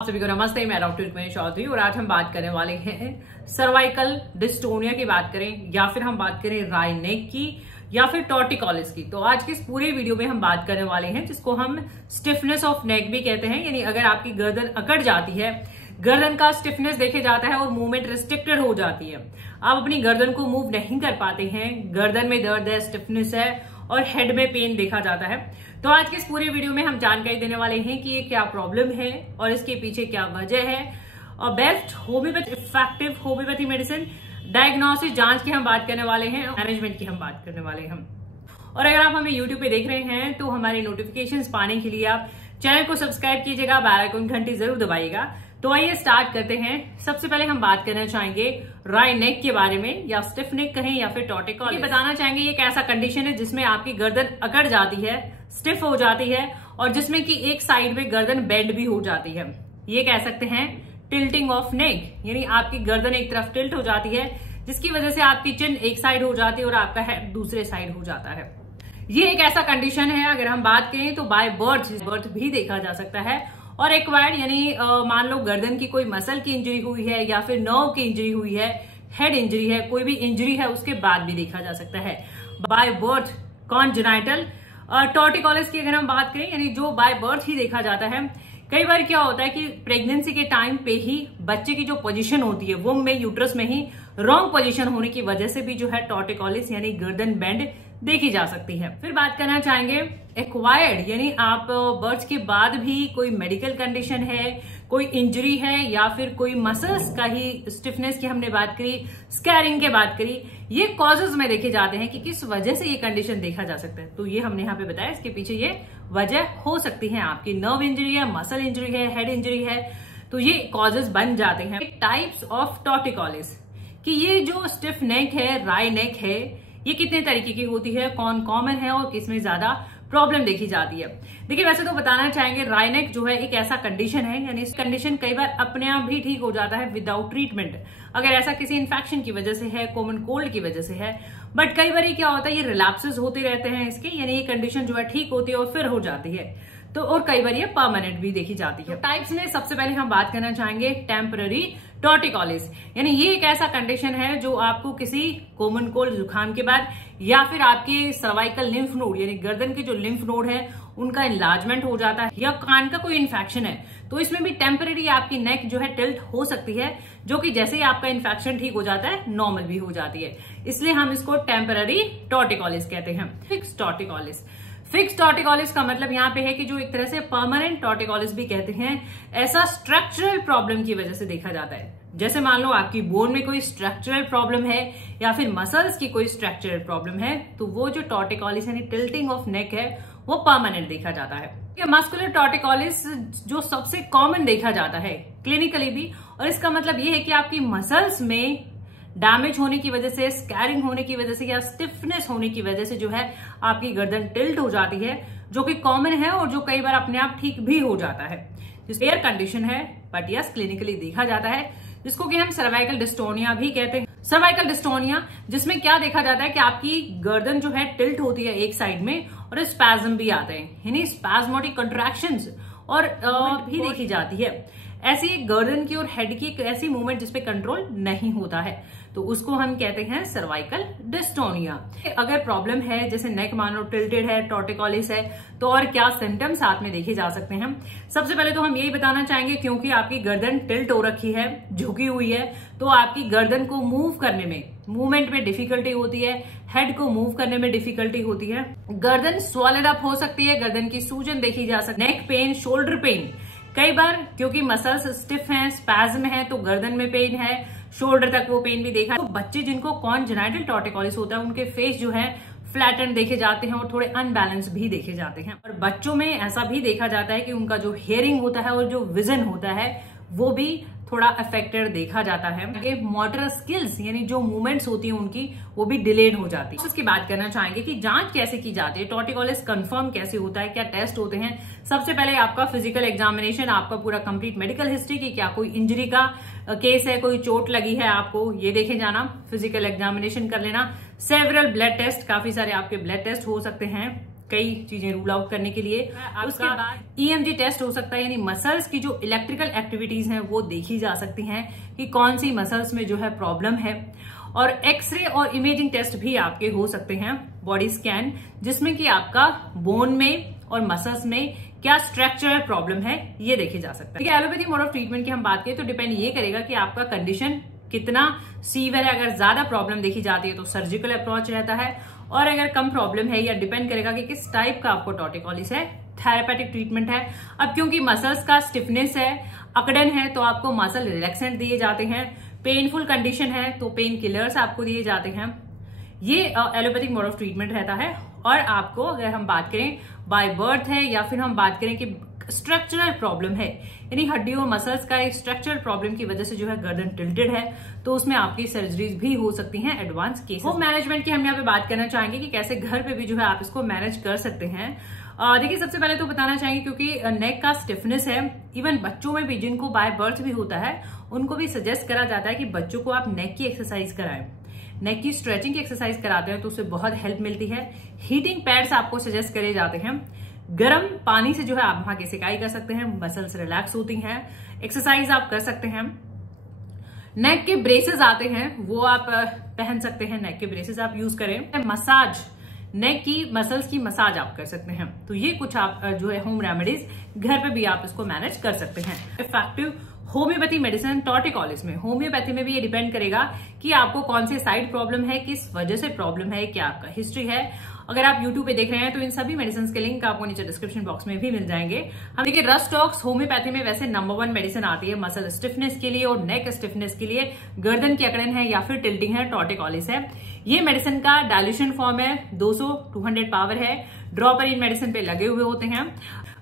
सभी को नमस्ते। मैं डॉक्टर रुक्मिणी चौधरी और आज हम बात करने वाले हैं सर्वाइकल डिस्टोनिया की बात करें या फिर हम बात करें राई नेक की या फिर टॉर्टिकोलिस की। तो आज के इस पूरे वीडियो में हम बात करने वाले हैं जिसको हम स्टिफनेस ऑफ नेक भी कहते हैं, यानी अगर आपकी गर्दन अकड़ जाती है, गर्दन का स्टिफनेस देखे जाता है और मूवमेंट रिस्ट्रिक्टेड हो जाती है, आप अपनी गर्दन को मूव नहीं कर पाते हैं, गर्दन में दर्द है, स्टिफनेस है और हेड में पेन देखा जाता है। तो आज के इस पूरे वीडियो में हम जानकारी देने वाले हैं कि ये क्या प्रॉब्लम है और इसके पीछे क्या वजह है और best homeopathy effective homeopathy medicine diagnosis जांच की हम बात करने वाले हैं, मैनेजमेंट की हम बात करने वाले हैं। और अगर आप हमें यूट्यूब पे देख रहे हैं तो हमारी नोटिफिकेशंस पाने के लिए आप चैनल को सब्सक्राइब कीजिएगा, बेल आइकन घंटी जरूर दबाइएगा। तो आइए स्टार्ट करते हैं। सबसे पहले हम बात करना चाहेंगे राई नेक के बारे में, या स्टिफ नेक कहें या फिर टॉर्टिकोलिस। बताना चाहेंगे ये एक ऐसा कंडीशन है जिसमें आपकी गर्दन अकड़ जाती है, स्टिफ हो जाती है और जिसमें कि एक साइड में गर्दन बेंड भी हो जाती है। ये कह सकते हैं टिल्टिंग ऑफ नेक, यानी आपकी गर्दन एक तरफ टिल्ट हो जाती है जिसकी वजह से आपकी चिन एक साइड हो जाती है और आपका हेड दूसरे साइड हो जाता है। ये एक ऐसा कंडीशन है, अगर हम बात करें तो बाय बर्थ भी देखा जा सकता है और एक्वायर्ड, यानी मान लो गर्दन की कोई मसल की इंजरी हुई है या फिर नर्व की इंजरी हुई है, हेड इंजरी है, कोई भी इंजरी है उसके बाद भी देखा जा सकता है। बाय बर्थ कॉन्जेनाइटल टॉर्टिकोलिस की अगर हम बात करें, यानी जो बाय बर्थ ही देखा जाता है। कई बार क्या होता है कि प्रेगनेंसी के टाइम पे ही बच्चे की जो पोजीशन होती है वुम्ब में, यूट्रस में ही रॉन्ग पोजीशन होने की वजह से भी जो है टॉर्टिकोलिस यानी गर्दन बेंड देखी जा सकती है। फिर बात करना चाहेंगे एक्वायर्ड, यानी आप बर्थ के बाद भी कोई मेडिकल कंडीशन है, कोई इंजरी है या फिर कोई मसल्स का ही स्टिफनेस की हमने बात करी, स्कैरिंग की बात करी, ये कॉजेज में देखे जाते हैं कि किस वजह से ये कंडीशन देखा जा सकता है। तो ये हमने यहाँ पे बताया, इसके पीछे ये वजह हो सकती है, आपकी नर्व इंजरी है, मसल इंजरी है, हेड इंजरी है, तो ये कॉजेज बन जाते हैं। टाइप्स ऑफ टॉर्टिकोलिस कि ये जो स्टिफ नेक है, राई नेक है, ये कितने तरीके की होती है, कौन कॉमन है और किसमें ज्यादा प्रॉब्लम देखी जाती है। देखिए वैसे तो बताना चाहेंगे राई नेक जो है एक ऐसा कंडीशन है, यानी इस कंडीशन कई बार अपने आप भी ठीक हो जाता है विदाउट ट्रीटमेंट, अगर ऐसा किसी इन्फेक्शन की वजह से है, कॉमन कोल्ड की वजह से है। बट कई बार ये क्या होता है, ये रिलैप्सेस होते रहते हैं इसके, यानी ये कंडीशन जो है ठीक होती है और फिर हो जाती है, तो और कई बार ये परमानेंट भी देखी जाती है। तो टाइप्स में सबसे पहले हम बात करना चाहेंगे टेम्पररी टॉर्टिकोलिस, यानी ये एक ऐसा कंडीशन है जो आपको किसी कॉमन कोल्ड जुकाम के बाद या फिर आपके सर्वाइकल लिम्फ नोड, यानी गर्दन के जो लिम्फ नोड है उनका इनलार्जमेंट हो जाता है या कान का कोई इन्फेक्शन है, तो इसमें भी टेम्पररी आपकी नेक जो है टिल्ट हो सकती है, जो कि जैसे ही आपका इन्फेक्शन ठीक हो जाता है नॉर्मल भी हो जाती है, इसलिए हम इसको टेम्पररी टॉर्टिकोलिस कहते हैं। फिक्स टॉर्टिकोलिस, फिक्स टॉर्टिकोलिस का मतलब यहाँ पे है कि जो एक तरह से परमानेंट टॉर्टिकोलिस भी कहते हैं, ऐसा स्ट्रक्चरल प्रॉब्लम की वजह से देखा जाता है। जैसे मान लो आपकी बोन में कोई स्ट्रक्चरल प्रॉब्लम है या फिर मसल्स की कोई स्ट्रक्चरल प्रॉब्लम है, तो वो जो टॉर्टिकोलिस यानी टिल्टिंग ऑफ नेक है वो परमानेंट देखा जाता है। मस्कुलर टॉर्टिकोलिस जो सबसे कॉमन देखा जाता है क्लिनिकली भी, और इसका मतलब ये है कि आपकी मसल्स में डैमेज होने की वजह से, स्कैरिंग होने की वजह से या स्टिफनेस होने की वजह से जो है आपकी गर्दन टिल्ट हो जाती है, जो कि कॉमन है और जो कई बार अपने आप ठीक भी हो जाता है। रेयर कंडीशन है बट यस क्लिनिकली देखा जाता है, जिसको कि हम सर्वाइकल डिस्टोनिया भी कहते हैं। सर्वाइकल डिस्टोनिया जिसमें क्या देखा जाता है कि आपकी गर्दन जो है टिल्ट होती है एक साइड में और स्पैज्म भी आते हैं, यानी स्पैज्मोटिक कंट्रैक्शंस और भी देखी जाती है। ऐसी गर्दन की और हेड की एक ऐसी मूवमेंट जिसपे कंट्रोल नहीं होता है, तो उसको हम कहते हैं सर्वाइकल डिस्टोनिया। अगर प्रॉब्लम है जैसे नेक मान लो टिल्टेड है, टॉर्टिकोलिस है, तो और क्या सिम्टम्स साथ में देखे जा सकते हैं। सबसे पहले तो हम यही बताना चाहेंगे, क्योंकि आपकी गर्दन टिल्ट हो रखी है, झुकी हुई है, तो आपकी गर्दन को मूव करने में, मूवमेंट में डिफिकल्टी होती है, हेड को मूव करने में डिफिकल्टी होती है, गर्दन स्वॉलेड अप हो सकती है, गर्दन की सूजन देखी जा सकती है, नेक पेन, शोल्डर पेन, कई बार क्योंकि मसल्स स्टिफ हैं, स्पैज्म है, तो गर्दन में पेन है, शोल्डर तक वो पेन भी देखा। तो बच्चे जिनको कॉन्जेनाइटल टॉर्टिकोलिस होता है उनके फेस जो है फ्लैटन देखे जाते हैं और थोड़े अनबैलेंस भी देखे जाते हैं। और बच्चों में ऐसा भी देखा जाता है कि उनका जो हियरिंग होता है और जो विजन होता है वो भी थोड़ा अफेक्टेड देखा जाता है। मोटर स्किल्स यानी जो मूवमेंट्स होती हैं उनकी वो भी डिलेड हो जाती है। इसकी बात करना चाहेंगे कि जांच कैसे की जाती है, टॉर्टिकोलिस कंफर्म कैसे होता है, क्या टेस्ट होते हैं। सबसे पहले आपका फिजिकल एग्जामिनेशन, आपका पूरा कंप्लीट मेडिकल हिस्ट्री की क्या कोई इंजरी का केस है, कोई चोट लगी है आपको, ये देखे जाना, फिजिकल एग्जामिनेशन कर लेना। सेवरल ब्लड टेस्ट, काफी सारे आपके ब्लड टेस्ट हो सकते हैं, कई चीजें रूल आउट करने के लिए। उसके बाद EMG टेस्ट हो सकता है, यानी मसल्स की जो इलेक्ट्रिकल एक्टिविटीज हैं वो देखी जा सकती हैं कि कौन सी मसल्स में जो है प्रॉब्लम है। और एक्सरे और इमेजिंग टेस्ट भी आपके हो सकते हैं, बॉडी स्कैन, जिसमें कि आपका बोन में और मसल्स में क्या स्ट्रक्चरल प्रॉब्लम है ये देखे जा सकता है। ठीक है, एलोपैथी मोड ऑफ ट्रीटमेंट की हम बात करें तो डिपेंड ये करेगा कि आपका कंडीशन कितना सीवियर है। अगर ज्यादा प्रॉब्लम देखी जाती है तो सर्जिकल अप्रोच रहता है, और अगर कम प्रॉब्लम है या डिपेंड करेगा कि किस टाइप का आपको टॉर्टिकोलिस है, थेरेपेटिक ट्रीटमेंट है। अब क्योंकि मसल्स का स्टिफनेस है, अकड़न है, तो आपको मसल रिलैक्सेंट दिए जाते हैं। पेनफुल कंडीशन है तो पेन किलर्स आपको दिए जाते हैं। ये एलोपैथिक मोड ऑफ ट्रीटमेंट रहता है। और आपको अगर हम बात करें बाय बर्थ है या फिर हम बात करें कि स्ट्रक्चरल प्रॉब्लम है, यानी हड्डियों मसल्स का एक स्ट्रक्चरल प्रॉब्लम की वजह से जो है गर्दन टिल्टेड है, तो उसमें आपकी सर्जरीज भी हो सकती हैं एडवांस केसेस। होम मैनेजमेंट की हम यहाँ पे बात करना चाहेंगे कि कैसे घर पे भी जो है आप इसको मैनेज कर सकते हैं। देखिए, सबसे पहले तो बताना चाहेंगे क्योंकि नेक का स्टिफनेस है, इवन बच्चों में भी जिनको बाय बर्थ भी होता है उनको भी सजेस्ट करा जाता है कि बच्चों को आप नेक की एक्सरसाइज कराएं, नेक की स्ट्रेचिंग की एक्सरसाइज कराते हैं तो उससे बहुत हेल्प मिलती है। हीटिंग पैड्स आपको सजेस्ट करे जाते हैं। गर्म पानी से जो है आप वहां की सिकाई कर सकते हैं, मसल्स रिलैक्स होती हैं। एक्सरसाइज आप कर सकते हैं। नेक के ब्रेसेस आते हैं, वो आप पहन सकते हैं, नेक के ब्रेसेस आप यूज करें। मसाज, नेक की मसल्स की मसाज आप कर सकते हैं। तो ये कुछ आप जो है होम रेमेडीज घर पे भी आप इसको मैनेज कर सकते हैं। इफेक्टिव होम्योपैथी मेडिसिन टॉर्टिकोलिस में, होम्योपैथी में भी ये डिपेंड करेगा कि आपको कौन से साइड प्रॉब्लम है, किस वजह से प्रॉब्लम है, क्या आपका हिस्ट्री है। अगर आप YouTube पे देख रहे हैं तो इन सभी मेडिसिन के लिंक आपको नीचे डिस्क्रिप्शन बॉक्स में भी मिल जाएंगे। हम देखिए, रस्टॉक्स होम्योपैथी में वैसे नंबर 1 मेडिसिन आती है मसल स्टिफनेस के लिए और नेक स्टिफनेस के लिए। गर्दन की अकड़न है या फिर टिल्टिंग है, टॉर्टिकोलिस है। ये मेडिसिन का डाइल्यूशन फॉर्म है, 200-200 पावर है। ड्रॉपर इन मेडिसिन पे लगे हुए होते हैं।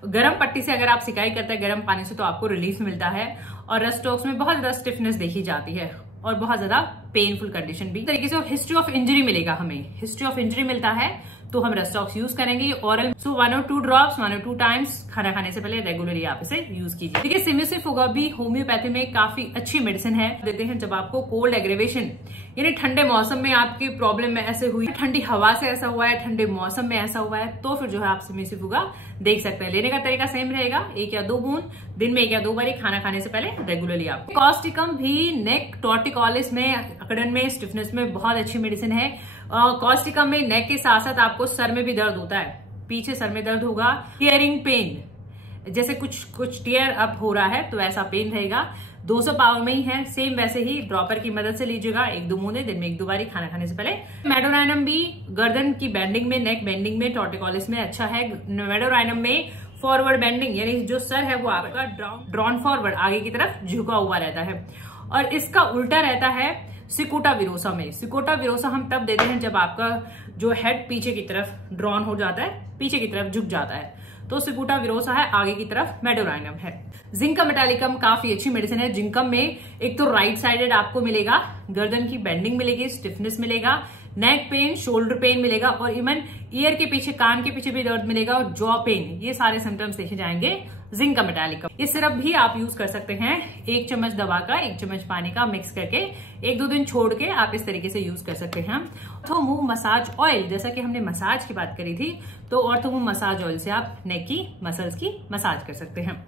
गर्म पट्टी से अगर आप सिकाई करते हैं गर्म पानी से तो आपको रिलीफ मिलता है। और रस्टॉक्स में बहुत ज्यादा स्टिफनेस देखी जाती है और बहुत ज्यादा पेनफुल कंडीशन भी। तरीके से हिस्ट्री ऑफ इंजरी मिलेगा, हमें हिस्ट्री ऑफ इंजरी मिलता है तो हम रस्टॉक्स यूज करेंगे। Oral 1 or 2 drops 1 or 2 times खाना खाने से पहले रेगुलरली आप इसे यूज कीजिए। देखिए, सिमिसिफुगा भी होम्योपैथी में काफी अच्छी मेडिसिन है। देते हैं जब आपको कोल्ड एग्रेवेशन, यानी ठंडे मौसम में आपकी प्रॉब्लम में ऐसे हुई, ठंडी हवा से ऐसा हुआ है, ठंडे मौसम में ऐसा हुआ है, तो फिर जो है आप सिमिसिफुगा देख सकते हैं। लेने का तरीका सेम रहेगा, 1 या 2 बूंद दिन में 1 या 2 बार खाना खाने से पहले रेगुलरली आप। कॉस्टिकम भी नेक टॉर्टिकोलिस में, अकड़न में, स्टिफनेस में बहुत अच्छी मेडिसिन है। कॉस्टिकम में नेक के साथ साथ आपको सर में भी दर्द होता है, पीछे सर में दर्द होगा, टियरिंग पेन, जैसे कुछ टियर अप हो रहा है तो ऐसा पेन रहेगा। 200 पावर में ही है, सेम वैसे ही ड्रॉपर की मदद से लीजिएगा, 1-2 बूंदे दिन में 1-2 बार खाना खाने से पहले। मेडोराइनम भी गर्दन की बेंडिंग में, नेक बेंडिंग में, टॉर्टिकोलिस में अच्छा है। मेडोराइनम में फॉरवर्ड बेंडिंग, यानी जो सर है वो आपका ड्रॉन फॉरवर्ड, आगे की तरफ झुका हुआ रहता है। और इसका उल्टा रहता है सिकोटा विरोसा में। सिकोटा विरोसा हम तब देते हैं जब आपका जो हेड पीछे की तरफ ड्रॉन हो जाता है, पीछे की तरफ झुक जाता है, तो सिकोटा विरोसा है, आगे की तरफ मेडोराइनम है। जिंकम मेटालिकम काफी अच्छी मेडिसिन है। जिंकम में एक तो राइट साइडेड आपको मिलेगा, गर्दन की बेंडिंग मिलेगी, स्टिफनेस मिलेगा, नेक पेन, शोल्डर पेन मिलेगा, और इवन ईयर के पीछे, कान के पीछे भी दर्द मिलेगा, और जॉ पेन, ये सारे सिम्टम्स देखे जाएंगे जिंका मेटालिकम। ये सिरप भी आप यूज कर सकते हैं, 1 चम्मच दवा का 1 चम्मच पानी का मिक्स करके 1-2 दिन छोड़ के आप इस तरीके से यूज कर सकते हैं। ऑर्थोमूव मसाज ऑयल, जैसा कि हमने मसाज की बात करी थी, तो ऑर्थोमूव मसाज ऑयल से आप नेक की मसल्स की मसाज कर सकते हैं।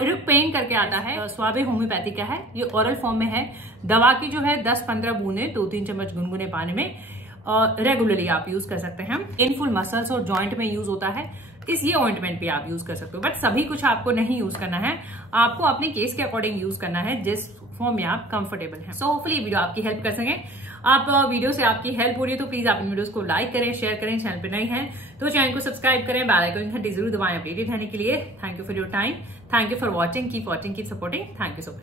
रिप पेन करके आता है, स्वाबे होम्योपैथी का है, ये ऑरल फॉर्म में है। दवा की जो है 10-15 बूंदे 2-3 चम्मच गुनगुने पानी में रेगुलरली आप यूज कर सकते हैं। पेनफुल मसल्स और जॉइंट में यूज होता है, ये ऑइंटमेंट भी आप यूज कर सकते हो, बट सभी कुछ आपको नहीं यूज करना है, आपको अपने केस के अकॉर्डिंग यूज करना है जिस फॉर्म में आप कंफर्टेबल हैं। सो होपफुली वीडियो आपकी हेल्प कर सके। आप वीडियो से आपकी हेल्प हो रही है तो प्लीज आप इन वीडियोस को लाइक करें, शेयर करें। चैनल पे नए हैं तो चैनल को सब्सक्राइब करें, बेल आइकन घंटी जरूर दबाएं अपडेटेड रहने के लिए। Thank you for your time, thank you for watching, keep supporting, thank you so much.